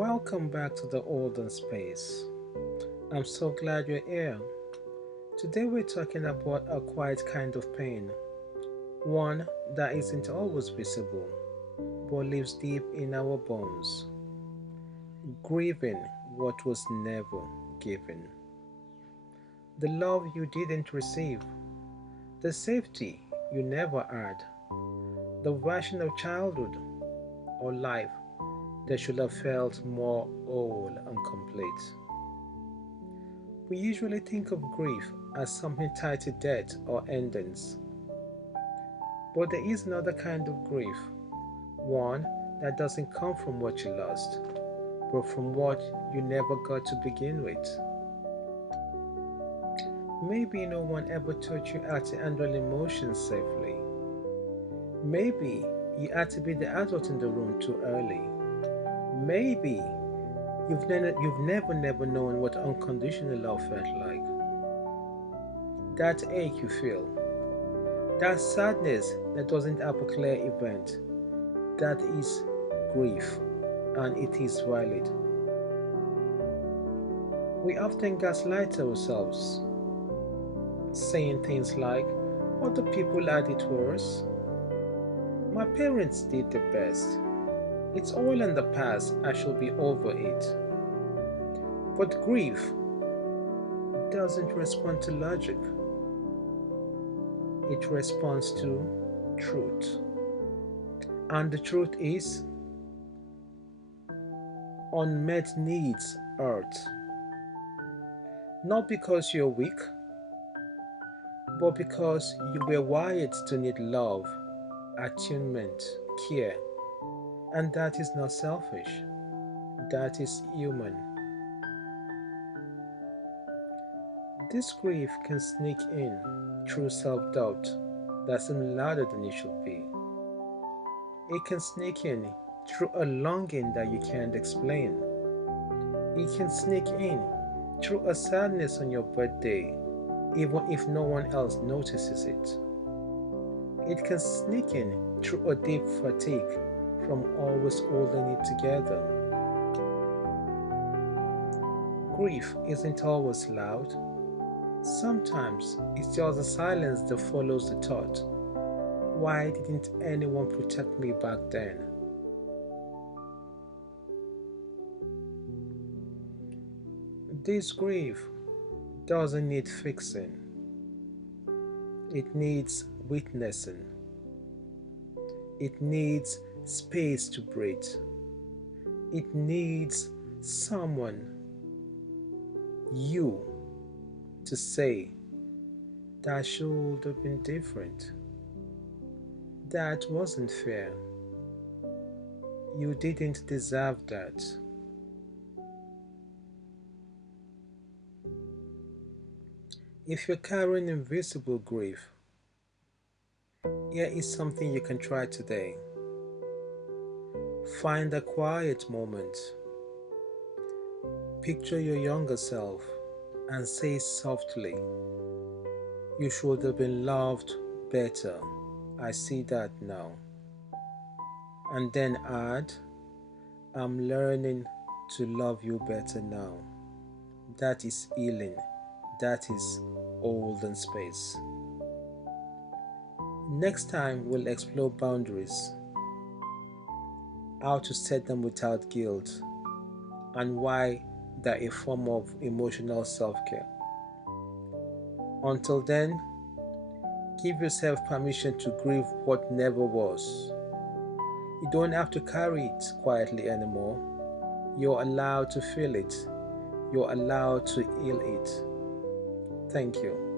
Welcome back to the Olden Space. I'm so glad you're here. Today we're talking about a quiet kind of pain, one that isn't always visible but lives deep in our bones, grieving what was never given. The love you didn't receive, the safety you never had, the version of childhood or life that should have felt more whole and complete. We usually think of grief as something tied to death or endings, but there is another kind of grief, one that doesn't come from what you lost, but from what you never got to begin with. Maybe no one ever taught you how to handle emotions safely. Maybe you had to be the adult in the room too early. Maybe you've never known what unconditional love felt like. That ache you feel, that sadness that doesn't have a clear event, that is grief, and it is valid. We often gaslight ourselves, saying things like, other people had it worse. My parents did the best. It's all in the past, I shall be over it. But grief doesn't respond to logic, it responds to truth. And the truth is, unmet needs hurt. Not because you're weak, but because you were wired to need love, attunement, care. And that is not selfish, that is human. This grief can sneak in through self doubt that seems louder than it should be. It can sneak in through a longing that you can't explain. It can sneak in through a sadness on your birthday, even if no one else notices it. It can sneak in through a deep fatigue from always holding it together. Grief isn't always loud. Sometimes it's just the silence that follows the thought. Why didn't anyone protect me back then? This grief doesn't need fixing, it needs witnessing, it needs space to breathe, it needs someone, you, to say that should have been different. That wasn't fair. You didn't deserve that. If you're carrying invisible grief, here is something you can try today. Find a quiet moment. Picture your younger self and say softly, you should have been loved better. I see that now. And then add, I'm learning to love you better now. That is healing. That is olden space. Next time, we'll explore boundaries, how to set them without guilt, and why they're a form of emotional self care. Until then, give yourself permission to grieve what never was. You don't have to carry it quietly anymore. You're allowed to feel it. You're allowed to heal it. Thank you.